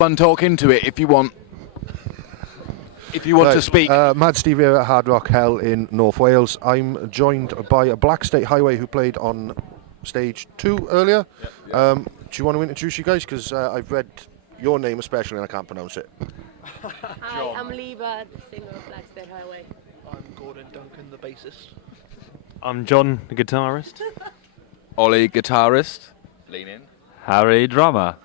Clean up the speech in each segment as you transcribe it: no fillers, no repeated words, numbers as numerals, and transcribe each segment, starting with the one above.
One talk into it if you want. If you want to speak. Mad Steve here at Hard Rock Hell in North Wales. I'm joined by a Black State Highway who played on stage 2 earlier. Yep. Do you want to introduce you guys? Because I've read your name especially and I can't pronounce it. Hi, I'm Leva, the singer of Black State Highway. I'm Gordon Duncan, the bassist. I'm John, the guitarist. Ollie, guitarist. Lean in. Harry, drummer.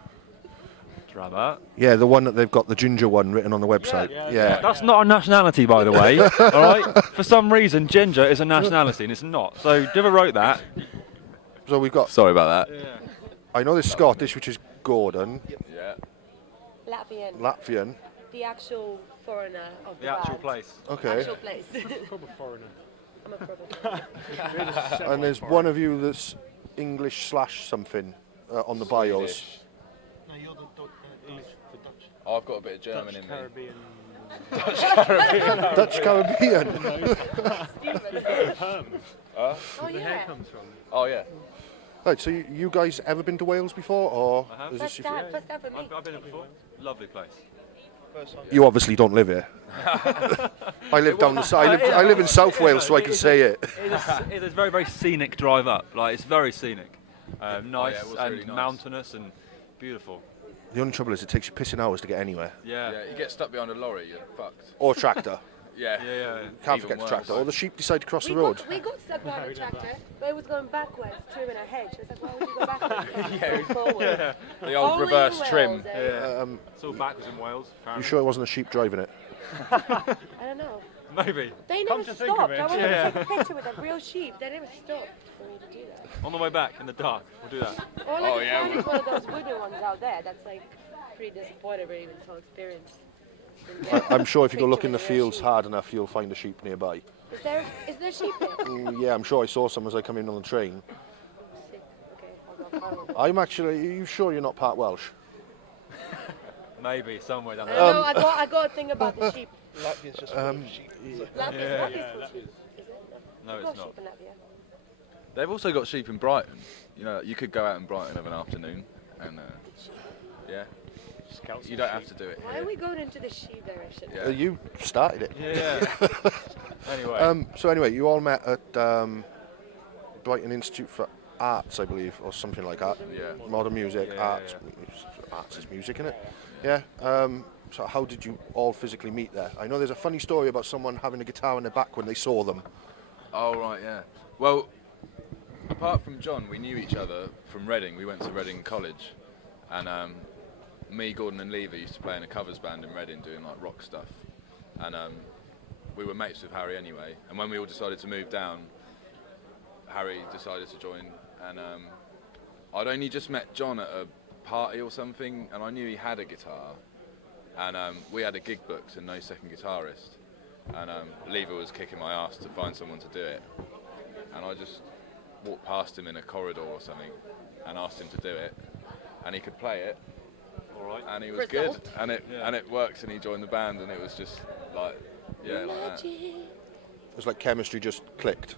Drummer. Yeah, the one that they've got the ginger one written on the website. Yeah. That's not a nationality, by the way. All right. For some reason, ginger is a nationality, and it's not. So, whoever wrote that? So we've got. Sorry about that. Yeah. I know there's Scottish, which is Gordon. Yeah. Latvian. The actual foreigner of the actual band. place. Okay. Actual place. Proper foreigner. I'm a proper. And there's one of you that's English / something on the bios. No, you're the English for Dutch. Oh, I've got a bit of German Dutch in Caribbean. Dutch Caribbean. Oh The hair yeah. comes from. Oh, yeah. Right, so you guys ever been to Wales before, or I have. is this First time for me. I've been here before. Lovely place. you obviously don't live here? I live down the side. I live in South Wales, so I can say it. It's a very, very scenic drive up. Like, it's very scenic. Nice it was and really nice. mountainous and beautiful. The only trouble is it takes you pissing hours to get anywhere. Yeah. Yeah, you get stuck behind a lorry, you're fucked. Or tractor. Yeah. Yeah. Can't Even forget the worse. tractor. Or the sheep decide to cross the road. We got stuck behind a tractor, but it was going backwards, trimming a hedge. I was like, why would you go backwards? Forward. The old Only reverse in trim. Wales, eh? Um, It's all backwards in Wales. you Apparently. sure it wasn't a sheep driving it? I don't know. Maybe. They Come never to think of stopped. it, I wanted yeah. to take a picture with a real sheep. They never stopped for me to do that. On the way back in the dark, we'll do that. Or like Oh, we yeah, found is one of those wooden ones out there. That's like pretty disappointed, but even so experienced. I'm sure if you go look in the Picture with a real fields sheep. hard enough, you'll find a sheep nearby. Is there sheep here? Yeah, I'm sure I saw some as I come in on the train. Sick. Okay, I'll go follow them. I'm actually. Are you sure you're not part Welsh? Maybe somewhere down I there. don't know, I got a thing about the sheep. Latvia's just full of sheep. Latvia's full of sheep. Is it? No, We've got it's not. sheep in Latvia. They've also got sheep in Brighton. You know, you could go out in Brighton of an afternoon and, yeah, Scouts you don't have to do it Why here. are we going into the sheep direction? Yeah. You started it. Yeah. Anyway. So anyway, you all met at Brighton Institute for Arts, I believe, or something like that. Yeah. Modern music, Yeah, arts. Arts is music, isn't it? Yeah. So how did you all physically meet there? I know there's a funny story about someone having a guitar in their back when they saw them. Oh, right, yeah. Well, apart from John, we knew each other from Reading. We went to Reading College. And me, Gordon and Leva used to play in a covers band in Reading doing like rock stuff. And we were mates with Harry anyway. And when we all decided to move down, Harry decided to join. And I'd only just met John at a party or something, and I knew he had a guitar. And we had a gig booked and no second guitarist. And Leva was kicking my ass to find someone to do it. And I just walked past him in a corridor or something and asked him to do it. And he could play it. All right. And he was Result. good. And it worked, and he joined the band, and it was just like, yeah, like that. Magic. It was like chemistry just clicked.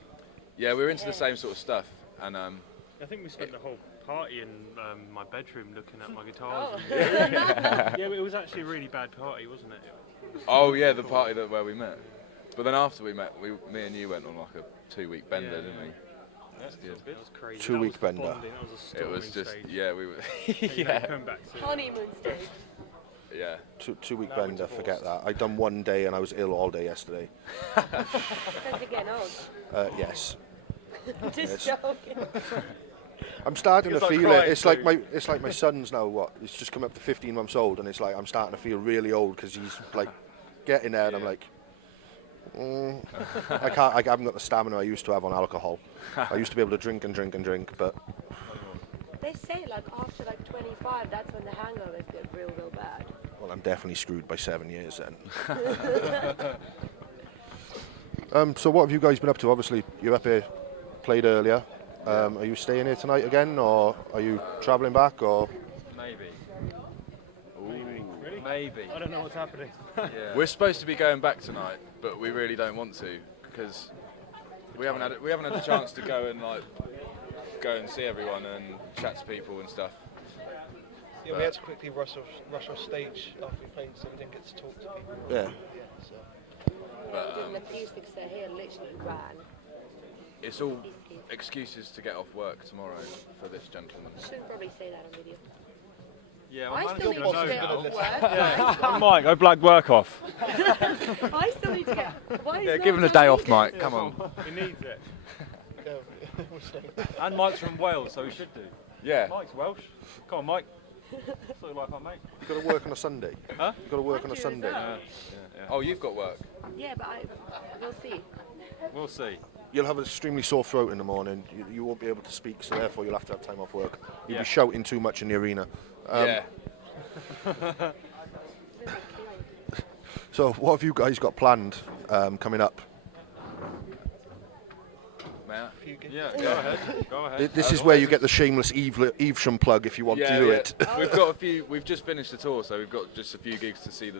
Yeah, we were into the same sort of stuff. And I think we spent the whole party in my bedroom looking at my guitars. Oh. Yeah, but it was actually a really bad party, wasn't it? oh yeah, the party where we met. But then after we met, me and you went on like a 2-week bender, Yeah, didn't we? That's good. That was crazy. 2-week That was bender. bonding, that was a It was storming just, stage. yeah, we were, Yeah. Coming back to Honeymoon stage. yeah. Two-week Now we're bender, forget divorced. that. I'd done one day and I was ill all day yesterday. Because you're getting old. Yes. Just Yes. joking. I'm starting to It's like feel it. crying It's like my son's now. What? He's just come up to 15 months old, and it's like I'm starting to feel really old because he's like getting there, and I'm like, I can't. I haven't got the stamina I used to have on alcohol. I used to be able to drink and drink and drink, but They say like after like 25, that's when the hangovers get real bad. well, I'm definitely screwed by 7 years then. So what have you guys been up to? Obviously, you're up here, played earlier. Are you staying here tonight again, or are you travelling back, or? Maybe. Really? Maybe. I don't know what's happening. Yeah. We're supposed to be going back tonight, but we really don't want to because we haven't had a chance to go and see everyone and chat to people and stuff. Yeah, we had to quickly rush off stage after we played, so we didn't get to talk to people. Yeah. So. Did an acoustic set here, literally ran. It's all excuses to get off work tomorrow for this gentleman. Shouldn't probably say that on video. Yeah, I still need to get off work. Yeah. Mike, go black work off. I still need to get. Why is Give him a day off, Mike. Come on. He needs it. And Mike's from Wales, so he should do. Yeah. Mike's Welsh. Come on, Mike. Sort of like our mate. You've got to work on a Sunday. Huh? You've got to work on a Sunday. Oh, you've got work. Yeah, but we'll see. We'll see. You'll have an extremely sore throat in the morning. You won't be able to speak, so therefore you'll have to have time off work. You'll Yeah. be shouting too much in the arena. Yeah. So what have you guys got planned coming up? Matt? Yeah, go ahead. Go ahead. This is where you get the shameless Evesham plug if you want to do it. We've got a few. We've just finished the tour, so we've got just a few gigs to see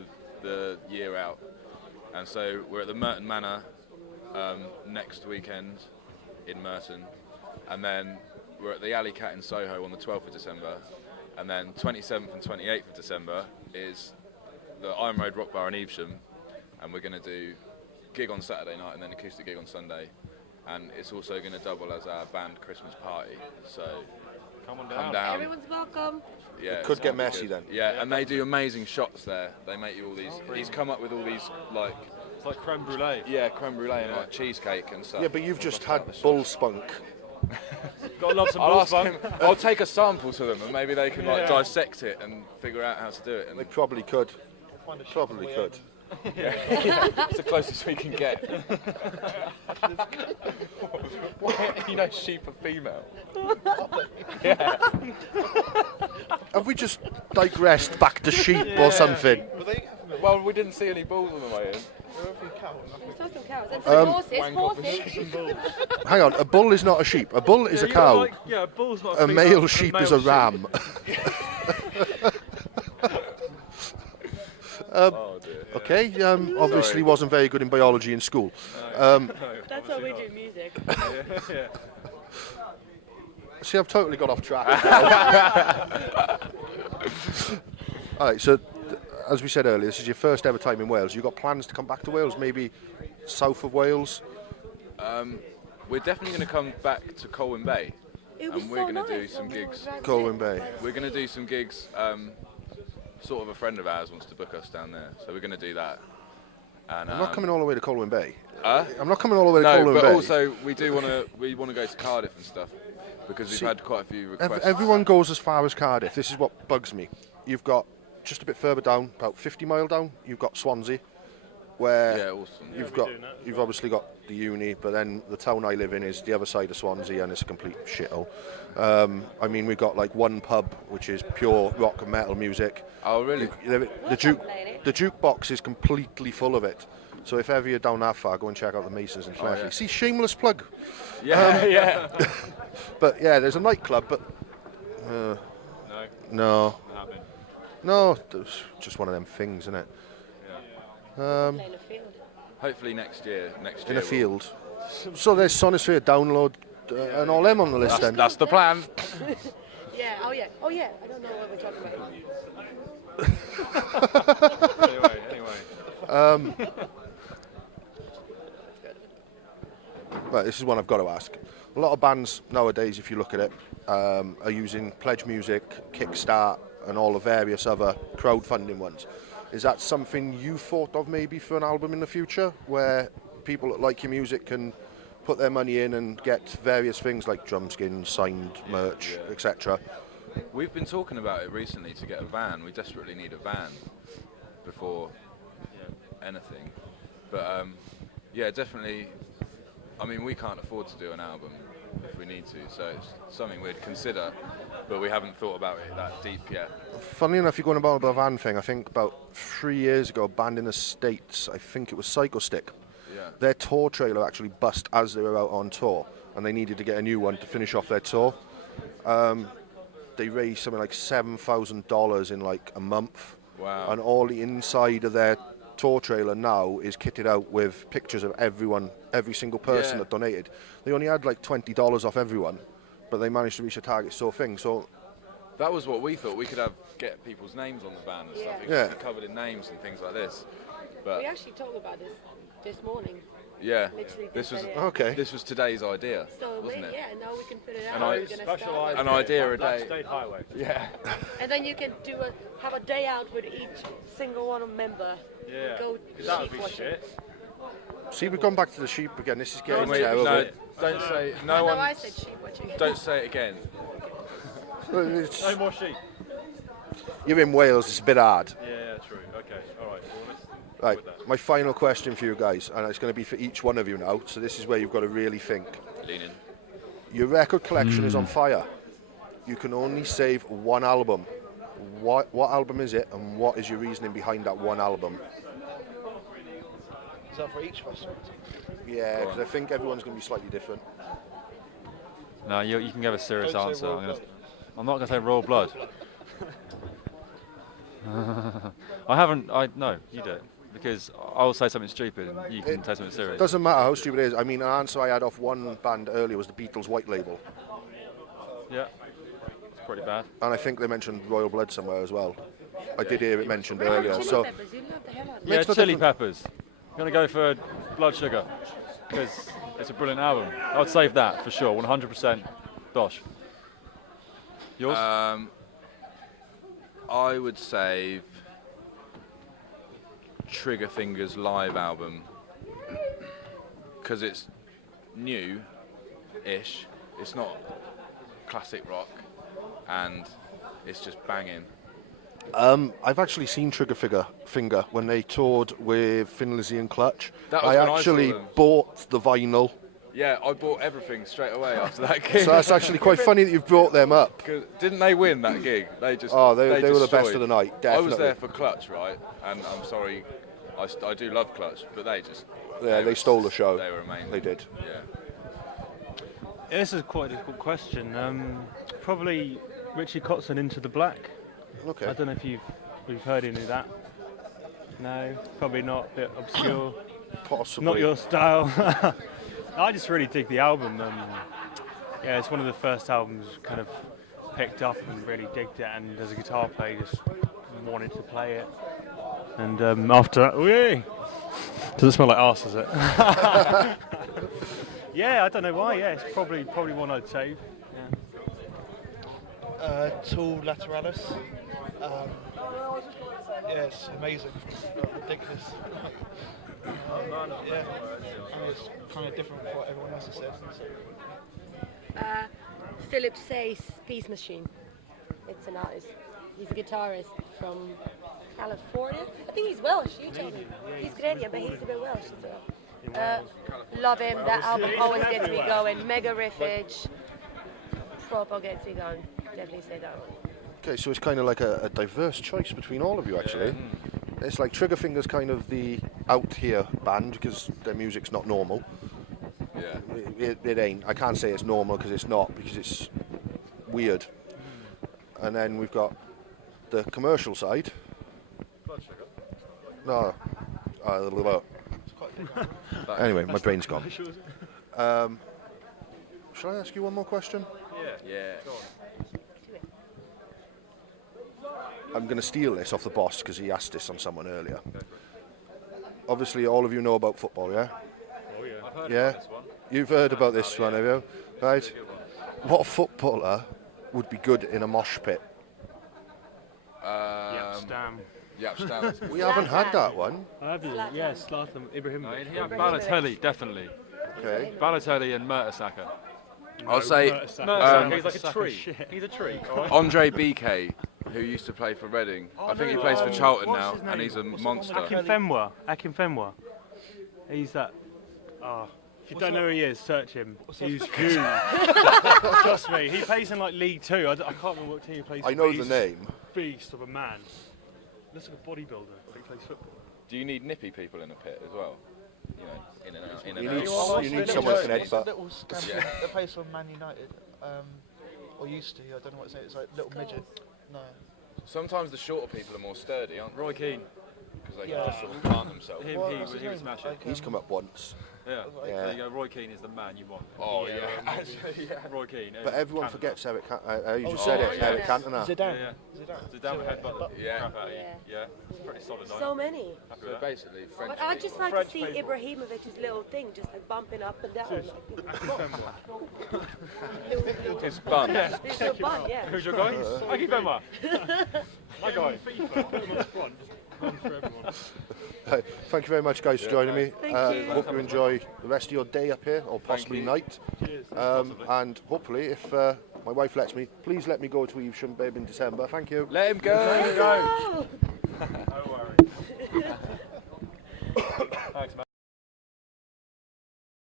the year out. And so we're at the Merton Manor next weekend in Merton, and then we're at the Alley Cat in Soho on the 12th of December, and then 27th and 28th of December is the Iron Road Rock Bar in Evesham, and we're going to do gig on Saturday night and then acoustic gig on Sunday, and it's also going to double as our band Christmas party. So Come on come down. down. Everyone's welcome. Yeah, It could it's get gonna be messy good. then. Yeah, and they do amazing shots there. They make you all these. He's come up with all these like. It's like creme brulee. Yeah, creme brulee and like cheesecake and stuff. Yeah, but you've just had bull spunk. Got to love some I'll bull ask spunk. him. I'll take a sample to them and maybe they can like dissect it and figure out how to do it. And They probably could. Find a sheep Probably on the way could. home. it's the closest we can get. You know, sheep are female. Yeah. Have we just digressed back to sheep or something? Were they having a Well, we didn't see any balls on the way in. There were a few cows. I saw some cows. And some horses. wank off the Horses. Hang on, a bull is not a sheep. A bull is a cow. Yeah, a bull's not A female, male sheep is a sheep. ram. Oh dear. Okay, obviously Sorry. wasn't very good in biology in school. Um, That's how we do music. See, I've totally got off track. All right, so as we said earlier, this is your first ever time in Wales. You got plans to come back to Wales, maybe south of Wales? We're definitely going to come back to Colwyn Bay. It was And we're so gonna do nice some when we were gigs. driving Colwyn in. Bay. We're going to do some gigs. Sort of a friend of ours wants to book us down there, so we're going to do that. And, I'm not coming all the way to Colwyn Bay. Huh? I'm not coming all the way to No, Colwyn but Bay. also we want to go to Cardiff and stuff because we've See, had quite a few requests. Everyone goes as far as Cardiff. This is what bugs me. You've got just a bit further down, about 50 mile down, you've got Swansea, where Yeah, awesome. you've obviously got the uni, but then the town I live in is the other side of Swansea, and it's a complete shithole. I mean, we've got like one pub which is pure rock and metal music. Oh, really? The jukebox is completely full of it. So if ever you're down that far, go and check out the Masons in Fletchley. yeah. See, shameless plug. Yeah, yeah. But yeah, there's a nightclub, but no, it's just one of them things, isn't it? Playing a field. Hopefully next year. In a field. So there's Sonosphere Download and all them on the list then. That's the plan. Yeah. Oh yeah. Oh yeah. I don't know what we're talking about. Anyway. Right, this is one I've got to ask. A lot of bands nowadays, if you look at it, are using Pledge Music, Kickstart, and all the various other crowdfunding ones. Is that something you thought of maybe for an album in the future, where people that like your music can put their money in and get various things like drum skins, signed merch, etc.? We've been talking about it recently to get a van. We desperately need a van before anything. But yeah, definitely. I mean, we can't afford to do an album if we need to, so it's something we'd consider, but we haven't thought about it that deep yet. Funnily enough, you're going about the van thing. I think about 3 years ago, a band in the States, I think it was Psycho Stick, Yeah. their tour trailer actually bust as they were out on tour, and they needed to get a new one to finish off their tour. They raised something like $7,000 in like a month. Wow. And all the inside of their tour trailer now is kitted out with pictures of everyone, every single person Yeah. that donated. They only had like $20 off everyone, but they managed to reach a target so thing. So That was what we thought. We could get people's names on the band and stuff. It Yeah. could be covered in names and things like this. But We actually talked about this morning. yeah, Literally this was Okay. this was today's idea, So wasn't it? yeah, now we can put it And out. I- We're gonna start. An idea a day. State Highway. Yeah. And then you can have a day out with each single one member. Yeah. Go That would sheep be watching. shit. See, we've gone back to the sheep again. This is getting Wait, terrible. no, don't say no No, one. I said sheep watching. Don't say it again. It's- No more sheep. You're in Wales. It's a bit hard. Yeah, true. Okay. All right. Well, let's Right. with that. My final question for you guys, and it's going to be for each one of you now. So this is where you've got to really think. Lean in. Your record collection is on fire. You can only save one album. What album is it, and what is your reasoning behind that one album? Is that for each of us? Yeah, because I think everyone's going to be slightly different. No, you can give a serious Don't say answer. Royal Blood. I'm not going to say Royal Blood. No, you do it. Because I'll say something stupid and you can say something serious. Doesn't matter how stupid it is. I mean, an answer I had off one band earlier was the Beatles' White Label, Yeah. It's pretty bad. and I think they mentioned Royal Blood somewhere as well. I did hear it mentioned Red Hot earlier. Chili So Peppers, you love the hell out of it. Yeah, Makes no Chili difference. Peppers. I'm going to go for Blood Sugar. Because it's a brilliant album. I'd save that for sure, 100%. Dosh. Yours? I would save Triggerfinger's live album because it's new-ish. It's not classic rock, and it's just banging. I've actually seen Triggerfinger when they toured with Thin Lizzy and Clutch. That was I when I saw actually them. bought the vinyl, Yeah, I bought everything straight away after that gig. so that's actually quite funny that you've brought them up. 'Cause didn't they win that gig? They just Oh, they were the best destroyed. of the night, I was definitely. there for Clutch, right? And I'm sorry, I do love Clutch, but they just Yeah, they were- stole the show. They were amazing. They did. Yeah. Yeah, this is quite a difficult question. Probably Richie Kotzen, Into the Black. Okay. I don't know if you've heard any of that. No, probably not. A bit obscure. Possibly. Not your style. I just really dig the album. Yeah, it's one of the first albums kind of picked up and really digged it. And as a guitar player, just wanted to play it. And after that, whee! Doesn't smell like arse, does it? Yeah, I don't know why. Yeah, it's probably one I'd save. Yeah. Tool Lateralis. Yeah, it's amazing. Ridiculous. Yeah, I mean, it's kind of different from what everyone else has said. Philip Say's Peace Machine. It's an artist. He's a guitarist from California. I think he's Welsh, you told me. He's Canadian, but he's a bit Welsh as well. Love him. That album always gets me going. Mega riffage. Proper gets me going. Definitely say that one. Okay, so it's kind of like a diverse choice between all of you, actually. It's like Triggerfinger's kind of the out here band because their music's not normal. Yeah. It ain't. I can't say it's normal because it's not, because it's weird. And then we've got the commercial side. No. Anyway, my brain's gone. Shall I ask you one more question? Yeah. I'm going to steal this off the boss because he asked this on someone earlier. Obviously, all of you know about football, yeah? Oh, yeah. I've heard Yeah? about this one. You've heard about this one, have you? Right. What footballer would be good in a mosh pit? Stam. Yapstam. We haven't had that one. Have you? Yeah, Zlatan Ibrahimovic. Yeah, Balotelli, definitely. Okay. Balotelli and Mertesacker. I'll say Mertesacker, he's like a tree. He's a tree. All right? Andre BK, who used to play for Reading. I think he plays for Charlton what's now, his and name? he's a What's monster. Akinfenwa. He's that. If you don't know who he is, search him. He's huge. Trust me, he plays in like League Two. I can't remember what team he plays for. I know but the he's name. Beast of a man. Looks like a bodybuilder, but he plays football. Do you need nippy people in a pit as well? You know, in and out, in and You out. need someone who can It's a headbutt. little scampi that plays for Man United, or used to. I don't know what to say. It's like little midget. No. Sometimes the shorter people are more sturdy, aren't they? Roy Keane. Because because they can just sort of plant themselves. He was smashing. He's come up once. Yeah. Yeah. There you go. Roy Keane is the man you want. Oh yeah, actually, yeah. Roy Keane. But everyone forgets Eric. You just Oh, said it, yeah. Eric Cantona. Zidane. Zidane would headbutt the Yeah. crap out of you. Yeah. Yeah. It's pretty solid. So many. Happy So with that? basically, French. But I'd just like French to see people. Ibrahimovic's little thing, just like bumping up and down. His bum. This little bump, yeah. Who's your guy? Aki Benoit. My guy. Thank you very much, guys, for joining me. Thank you. Hope you enjoy the rest of your day up here, or possibly you. night. And hopefully, if my wife lets me, please let me go to Evesham, babe, in December. Thank you. Let him go. Go!